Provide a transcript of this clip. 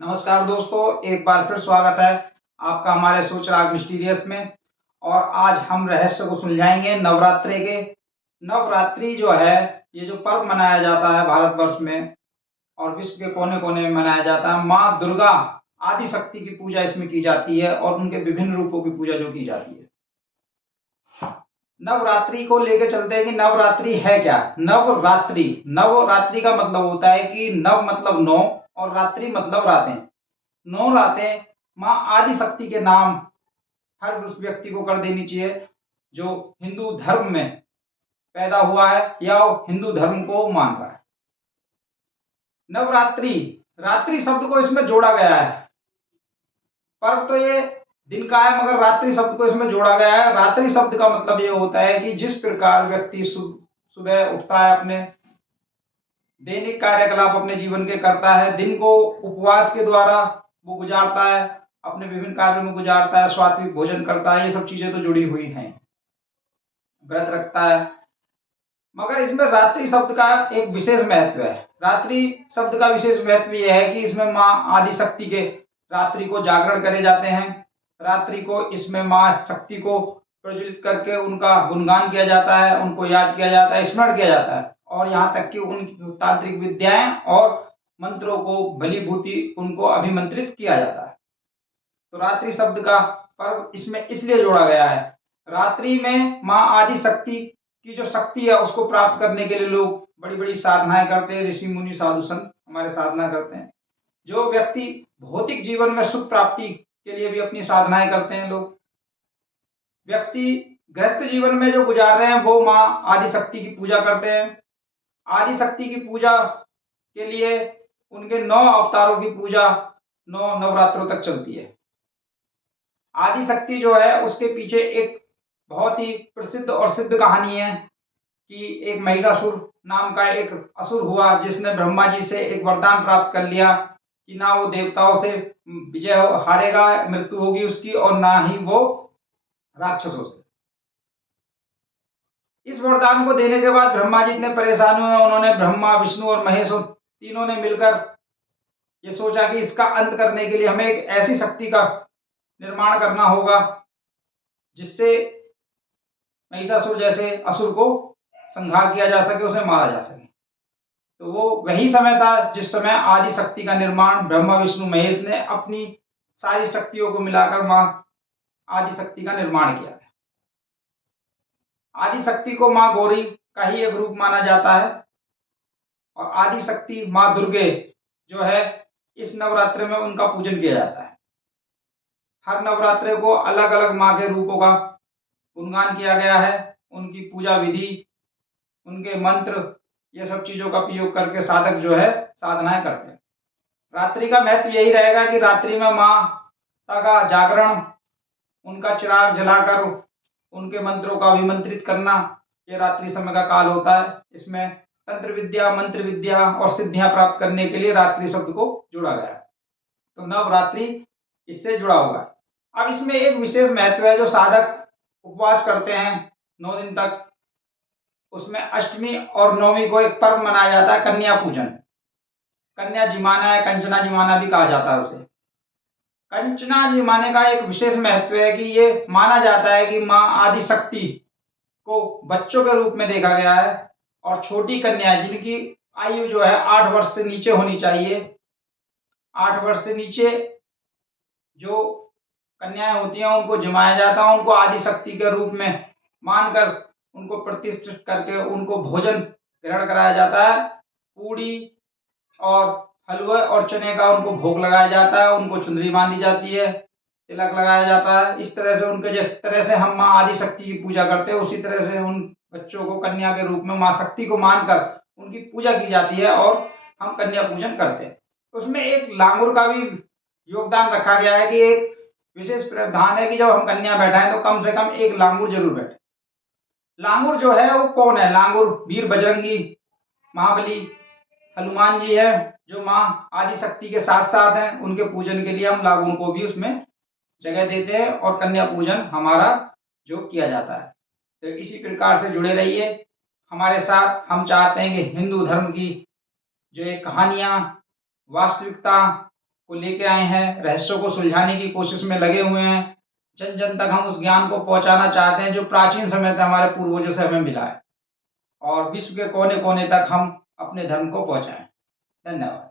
नमस्कार दोस्तों, एक बार फिर स्वागत है आपका हमारे सोच राग मिस्टीरियस में। और आज हम रहस्य को सुलझाएंगे नवरात्रि के। नवरात्रि जो है, ये जो पर्व मनाया जाता है भारतवर्ष में और विश्व के कोने कोने में मनाया जाता है। माँ दुर्गा आदि शक्ति की पूजा इसमें की जाती है और उनके विभिन्न रूपों की पूजा जो की जाती है। नवरात्रि को लेके चलते हैं कि नवरात्रि है क्या। नवरात्रि नवरात्रि का मतलब होता है कि नव मतलब 9 और रात्रि मतलब रातें। 9 रातें माँ आदि शक्ति के नाम हर उस व्यक्ति को कर देनी चाहिए जो हिंदू धर्म में पैदा हुआ है या हिंदू धर्म को मान रहा है। नवरात्रि, रात्रि शब्द को इसमें जोड़ा गया है। पर्व तो ये दिन का है, मगर रात्रि शब्द को इसमें जोड़ा गया है। रात्रि शब्द का मतलब ये होता है कि जिस प्रकार व्यक्ति सुबह उठता है, अपने दैनिक कार्यकलाप अपने जीवन के करता है, दिन को उपवास के द्वारा वो गुजारता है, अपने विभिन्न कार्यों में गुजारता है, सात्विक भोजन करता है, ये सब चीजें तो जुड़ी हुई हैं, व्रत रखता है। मगर इसमें रात्रि शब्द का एक विशेष महत्व है। रात्रि शब्द का विशेष महत्व यह है कि इसमें माँ आदि शक्ति के रात्रि को जागरण करे जाते हैं। रात्रि को इसमें माँ शक्ति को प्रज्वलित करके उनका गुणगान किया जाता है, उनको याद किया जाता है, स्मरण किया जाता है और यहाँ तक कि उनकी तांत्रिक विद्याएं और मंत्रों को भलीभूति उनको अभिमंत्रित किया जाता है। तो रात्रि शब्द का पर्व इसमें इसलिए जोड़ा गया है। रात्रि में माँ आदि शक्ति की जो शक्ति है उसको प्राप्त करने के लिए लोग बड़ी बड़ी साधनाएं करते हैं। ऋषि मुनि साधु संत हमारे साधना करते हैं। जो व्यक्ति भौतिक जीवन में सुख प्राप्ति के लिए भी अपनी साधनाएं करते हैं, लोग व्यक्ति गृहस्थ जीवन में जो गुजार रहे हैं वो माँ आदि शक्ति की पूजा करते हैं। आदि शक्ति की पूजा के लिए उनके 9 अवतारों की पूजा 9 नवरात्रों तक चलती है। आदि शक्ति जो है उसके पीछे एक बहुत ही प्रसिद्ध और सिद्ध कहानी है कि एक महिषासुर नाम का एक असुर हुआ जिसने ब्रह्मा जी से एक वरदान प्राप्त कर लिया कि ना वो देवताओं से विजय हारेगा, मृत्यु होगी उसकी, और ना ही वो राक्षसों से। इस वरदान को देने के बाद ब्रह्मा जी इतने परेशान हुए, उन्होंने ब्रह्मा विष्णु और महेश तीनों ने मिलकर ये सोचा कि इसका अंत करने के लिए हमें एक ऐसी शक्ति का निर्माण करना होगा जिससे महिषासुर जैसे असुर को संहार किया जा सके, उसे मारा जा सके। तो वो वही समय था जिस समय आदि शक्ति का निर्माण ब्रह्मा विष्णु महेश ने अपनी सारी शक्तियों को मिलाकर मां आदि शक्ति का निर्माण किया है। आदि शक्ति को मां गौरी का ही एक रूप माना जाता है और आदि शक्ति मां दुर्गे जो है इस नवरात्रि में उनका पूजन किया जाता है। हर नवरात्रि को अलग अलग मां के रूपों का गुणगान किया गया है। उनकी पूजा विधि, उनके मंत्र, ये सब चीजों का प्रयोग करके साधक जो है साधनाएं करते हैं। रात्रि का महत्व यही रहेगा कि रात्रि में माता का जागरण, उनका चिराग जलाकर उनके मंत्रों का अभिमंत्रित करना, ये रात्रि समय का काल होता है। इसमें तंत्र विद्या, मंत्र विद्या और सिद्धियां प्राप्त करने के लिए रात्रि शब्द को जोड़ा गया है। तो नवरात्रि इससे जुड़ा हुआ है। अब इसमें एक विशेष महत्व है, जो साधक उपवास करते हैं 9 दिन तक, उसमें अष्टमी और नवमी को एक पर्व मनाया जाता है, कन्या पूजन। कन्या जिमाना है, कंचना जिमाना भी कहा जाता है उसे। कंचना जिमाने का एक विशेष महत्व है कि ये माना जाता है कि माँ आदि शक्ति को बच्चों के रूप में देखा गया है और छोटी कन्या जिनकी आयु जो है 8 वर्ष से नीचे होनी चाहिए, 8 वर्ष से नीचे जो कन्याएं होती हैं उनको जमाया जाता है, उनको आदि शक्ति के रूप में मानकर उनको प्रतिष्ठित करके उनको भोजन ग्रहण कराया जाता है। पूड़ी और हलवा और चने का उनको भोग लगाया जाता है, उनको चुंदरी बांधी जाती है, तिलक लगाया जाता है। इस तरह से उनके जिस तरह से हम माँ आदि शक्ति की पूजा करते हैं, उसी तरह से उन बच्चों को कन्या के रूप में माँ शक्ति को मानकर उनकी पूजा की जाती है और हम कन्या पूजन करते हैं। उसमें एक लांगुर का भी योगदान रखा गया है कि एक विशेष प्रावधान है कि जब हम कन्या बैठाएं तो कम से कम एक लांगुर जरूर बैठे। लांगुर जो है वो कौन है? लांगुर वीर बजरंगी, महाबली, हनुमान जी है, जो माँ आदि शक्ति के साथ साथ हैं। उनके पूजन के लिए हम लांगुर को भी उसमें जगह देते हैं और कन्या पूजन हमारा जो किया जाता है। तो इसी प्रकार से जुड़े रहिए हमारे साथ। हम चाहते हैं कि हिंदू धर्म की जो ये कहानियाँ, वास्तविकता को लेके आए हैं, रहस्यों को सुलझाने की कोशिश में लगे हुए हैं। जन जन तक हम उस ज्ञान को पहुंचाना चाहते हैं जो प्राचीन समय से हमारे पूर्वजों से हमें मिला है, और विश्व के कोने कोने तक हम अपने धर्म को पहुंचाएं। धन्यवाद।